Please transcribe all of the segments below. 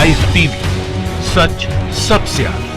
Live TV, सच सबसे आगे।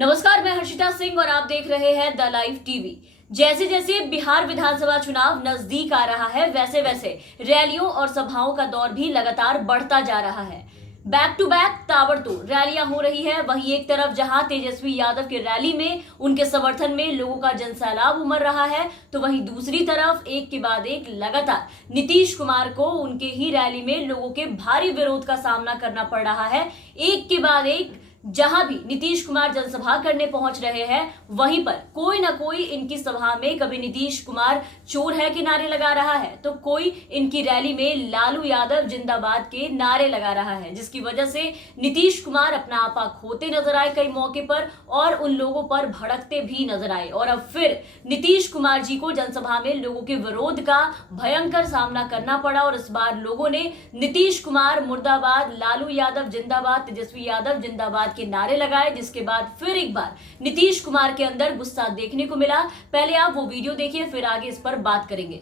नमस्कार, मैं हर्षिता सिंह और आप देख रहे हैं द लाइव टीवी। जैसे जैसे बिहार विधानसभा चुनाव नजदीक आ रहा है, वैसे वैसे रैलियों और सभाओं का दौर भी लगातार बढ़ता जा रहा है। बैक टू बैक ताबड़तोड़ रैलियां हो रही है। वहीं एक तरफ जहां तेजस्वी यादव की रैली में उनके समर्थन में लोगों का जनसैलाब उमड़ रहा है, तो वहीं दूसरी तरफ एक के बाद एक लगातार नीतीश कुमार को उनके ही रैली में लोगों के भारी विरोध का सामना करना पड़ रहा है। एक के बाद एक जहां भी नीतीश कुमार जनसभा करने पहुंच रहे हैं, वहीं पर कोई ना कोई इनकी सभा में कभी नीतीश कुमार चोर है के नारे लगा रहा है, तो कोई इनकी रैली में लालू यादव जिंदाबाद के नारे लगा रहा है, जिसकी वजह से नीतीश कुमार अपना आपा खोते नजर आए कई मौके पर और उन लोगों पर भड़कते भी नजर आए। और अब फिर नीतीश कुमार जी को जनसभा में लोगों के विरोध का भयंकर सामना करना पड़ा और इस बार लोगों ने नीतीश कुमार मुर्दाबाद, लालू यादव जिंदाबाद, तेजस्वी यादव जिंदाबाद के नारे लगाए, जिसके बाद फिर एक बार नीतीश कुमार के अंदर गुस्सा देखने को मिला। पहले आप वो वीडियो देखिए, फिर आगे इस पर बात करेंगे।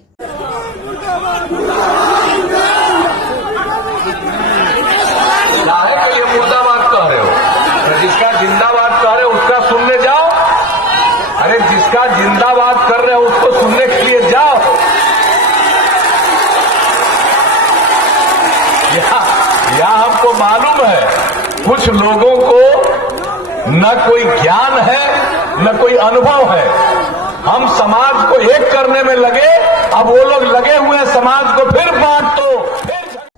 ये मुर्दाबाद कह रहे हो, तो जिसका जिंदाबाद कह रहे हो उसका सुनने जाओ। अरे जिसका जिंदाबाद कर रहे हो उसको सुनने के लिए जाओ। यह हमको मालूम है कुछ लोगों को न कोई ज्ञान है न कोई अनुभव है। हम समाज को एक करने में लगे, अब वो लोग लगे हुए हैं समाज को फिर बांट दो।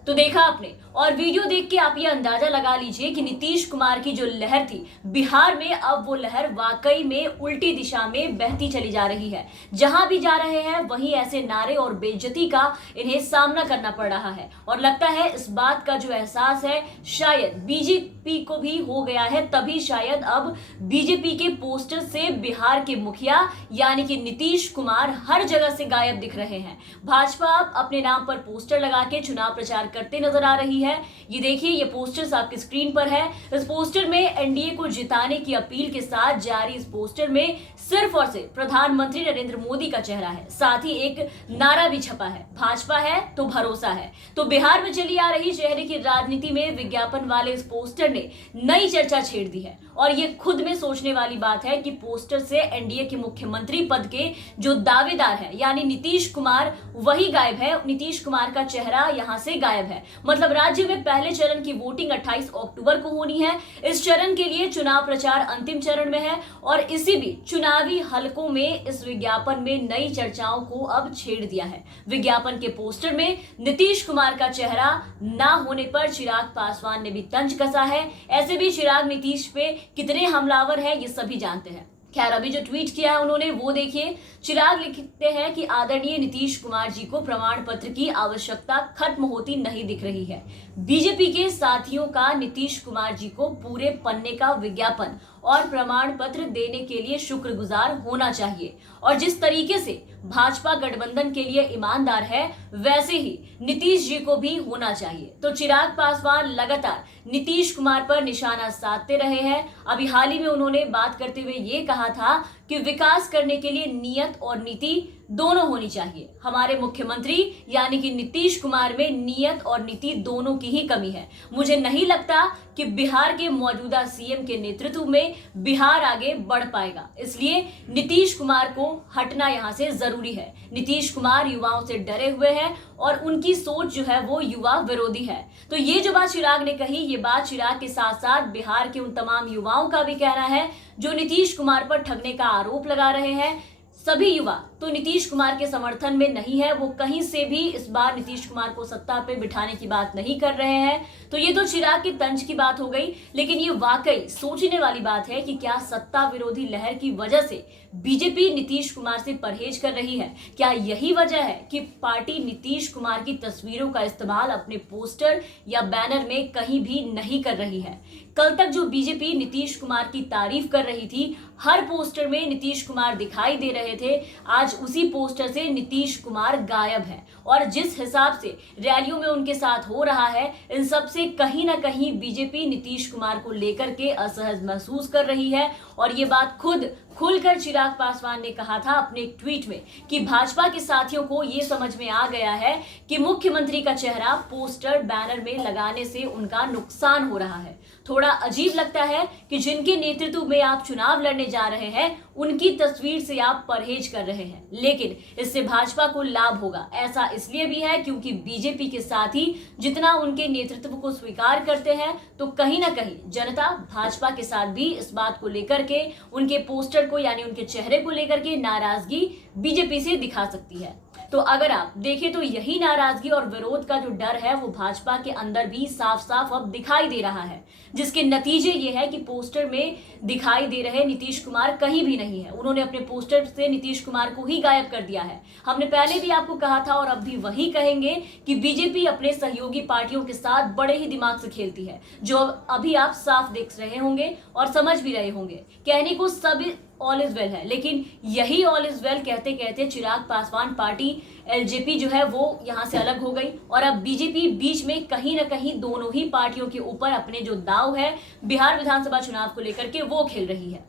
तो देखा आपने, और वीडियो देख के आप ये अंदाजा लगा लीजिए कि नीतीश कुमार की जो लहर थी बिहार में, अब वो लहर वाकई में उल्टी दिशा में बहती चली जा रही है। जहां भी जा रहे हैं वहीं ऐसे नारे और बेइज्जती का इन्हें सामना करना पड़ रहा है। और लगता है इस बात का जो एहसास है शायद बीजेपी को भी हो गया है, तभी शायद अब बीजेपी के पोस्टर से बिहार के मुखिया यानी कि नीतीश कुमार हर जगह से गायब दिख रहे हैं। भाजपा अब अपने नाम पर पोस्टर लगा के चुनाव प्रचार करते नजर आ रही है। ये देखिए, ये पोस्टर्स आपकी स्क्रीन पर है। इस पोस्टर में एनडीए को जिताने की अपील के साथ जारी इस पोस्टर में सिर्फ और सिर्फ प्रधानमंत्री नरेंद्र मोदी का चेहरा है। साथ ही एक नारा भी छपा है, भाजपा है तो भरोसा है। तो बिहार में चली आ रही चेहरे की राजनीति में विज्ञापन वाले इस पोस्टर ने नई चर्चा छेड़ दी है। और ये खुद में सोचने वाली बात है कि पोस्टर से एनडीए के मुख्यमंत्री पद के जो दावेदार है यानी नीतीश कुमार, वही गायब है। नीतीश कुमार का चेहरा यहां से गायब है। मतलब राज्य में पहले चरण की वोटिंग 28 अक्टूबर को होनी है। इस चरण के लिए चुनाव प्रचार अंतिम चरण में है और इसी बीच चुनावी हलकों में इस विज्ञापन में नई चर्चाओं को अब छेड़ दिया है। विज्ञापन के पोस्टर में नीतीश कुमार का चेहरा ना होने पर चिराग पासवान ने भी तंज कसा है। ऐसे भी चिराग नीतीश पे कितने हमलावर हैं ये सभी जानते हैं। खैर, अभी जो ट्वीट किया है उन्होंने वो देखिए। चिराग लिखते हैं कि आदरणीय नीतीश कुमार जी को प्रमाण पत्र की आवश्यकता खत्म होती नहीं दिख रही है। बीजेपी के साथियों का नीतीश कुमार जी को पूरे पन्ने का विज्ञापन और प्रमाण पत्र देने के लिए शुक्रगुजार होना चाहिए और जिस तरीके से भाजपा गठबंधन के लिए ईमानदार है वैसे ही नीतीश जी को भी होना चाहिए। तो चिराग पासवान लगातार नीतीश कुमार पर निशाना साधते रहे हैं। अभी हाल ही में उन्होंने बात करते हुए ये कहा था कि विकास करने के लिए नियत और नीति दोनों होनी चाहिए। हमारे मुख्यमंत्री यानी कि नीतीश कुमार में नियत और नीति दोनों की ही कमी है। मुझे नहीं लगता कि बिहार के मौजूदा सीएम के नेतृत्व में बिहार आगे बढ़ पाएगा, इसलिए नीतीश कुमार को हटना यहां से जरूरी है। नीतीश कुमार युवाओं से डरे हुए हैं और उनकी सोच जो है वो युवा विरोधी है। तो ये जो बात चिराग ने कही, ये बात चिराग के साथ साथ बिहार के उन तमाम युवाओं का भी कहना है जो नीतीश कुमार पर ठगने का आरोप लगा रहे हैं। सभी युवा तो नीतीश कुमार के समर्थन में नहीं है, वो कहीं से भी इस बार नीतीश कुमार को सत्ता पे बिठाने की बात नहीं कर रहे हैं। तो ये तो चिराग की तंज की बात हो गई, लेकिन ये वाकई सोचने वाली बात है कि क्या सत्ता विरोधी लहर की वजह से बीजेपी नीतीश कुमार से परहेज कर रही है? क्या यही वजह है कि पार्टी नीतीश कुमार की तस्वीरों का इस्तेमाल अपने पोस्टर या बैनर में कहीं भी नहीं कर रही है? कल तक जो बीजेपी नीतीश कुमार की तारीफ कर रही थी, हर पोस्टर में नीतीश कुमार दिखाई दे रहे थे, आज उसी पोस्टर से नीतीश कुमार गायब है। और जिस हिसाब से रैलियों में उनके साथ हो रहा है, इन सब से कहीं ना कहीं बीजेपी नीतीश कुमार को लेकर के असहज महसूस कर रही है। और ये बात खुद खुलकर चिराग पासवान ने कहा था अपने एक ट्वीट में कि भाजपा के साथियों को ये समझ में आ गया है कि मुख्यमंत्री का चेहरा पोस्टर बैनर में लगाने से उनका नुकसान हो रहा है। थोड़ा अजीब लगता है कि जिनके नेतृत्व में आप चुनाव लड़ने जा रहे हैं उनकी तस्वीर से आप परहेज कर रहे हैं, लेकिन इससे भाजपा को लाभ होगा। ऐसा इसलिए भी है क्योंकि बीजेपी के साथी जितना उनके नेतृत्व को स्वीकार करते हैं तो कहीं ना कहीं जनता भाजपा के साथ भी इस बात को लेकर के उनके पोस्टर को यानी उनके चेहरे को लेकर के नाराजगी बीजेपी से दिखा सकती है। तो अगर आप देखें तो यही नाराजगी और विरोध का जो डर है वो भाजपा के अंदर भी साफ साफ अब दिखाई दे रहा है, जिसके नतीजे ये है कि पोस्टर में दिखाई दे रहे नीतीश कुमार कहीं भी नहीं है। उन्होंने अपने पोस्टर से नीतीश कुमार को ही गायब कर दिया है। हमने पहले भी आपको कहा था और अब भी वही कहेंगे कि बीजेपी अपने सहयोगी पार्टियों के साथ बड़े ही दिमाग से खेलती है, जो अभी आप साफ देख रहे होंगे और समझ भी रहे होंगे। कहने को सब ऑल इज वेल है, लेकिन यही ऑल इज वेल कहते कहते चिराग पासवान पार्टी एलजेपी जो है वो यहां से अलग हो गई और अब बीजेपी बीच में कहीं ना कहीं दोनों ही पार्टियों के ऊपर अपने जो दाव है बिहार विधानसभा चुनाव को लेकर के वो खेल रही है।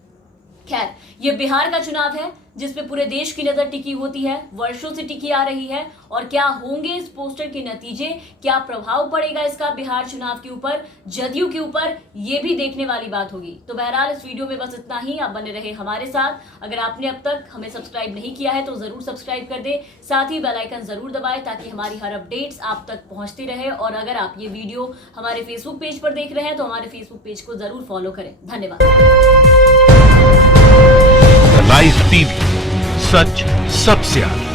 खैर, ये बिहार का चुनाव है जिसपे पूरे देश की नजर टिकी होती है, वर्षों से टिकी आ रही है। और क्या होंगे इस पोस्टर के नतीजे, क्या प्रभाव पड़ेगा इसका बिहार चुनाव के ऊपर, जदयू के ऊपर, ये भी देखने वाली बात होगी। तो बहरहाल इस वीडियो में बस इतना ही। आप बने रहे हमारे साथ। अगर आपने अब तक हमें सब्सक्राइब नहीं किया है तो जरूर सब्सक्राइब कर दे, साथ ही बेल आइकन जरूर दबाएं ताकि हमारी हर अपडेट्स आप तक पहुंचती रहे। और अगर आप ये वीडियो हमारे फेसबुक पेज पर देख रहे हैं तो हमारे फेसबुक पेज को जरूर फॉलो करें। धन्यवाद। लाइव टीवी, सच सबसे आगे।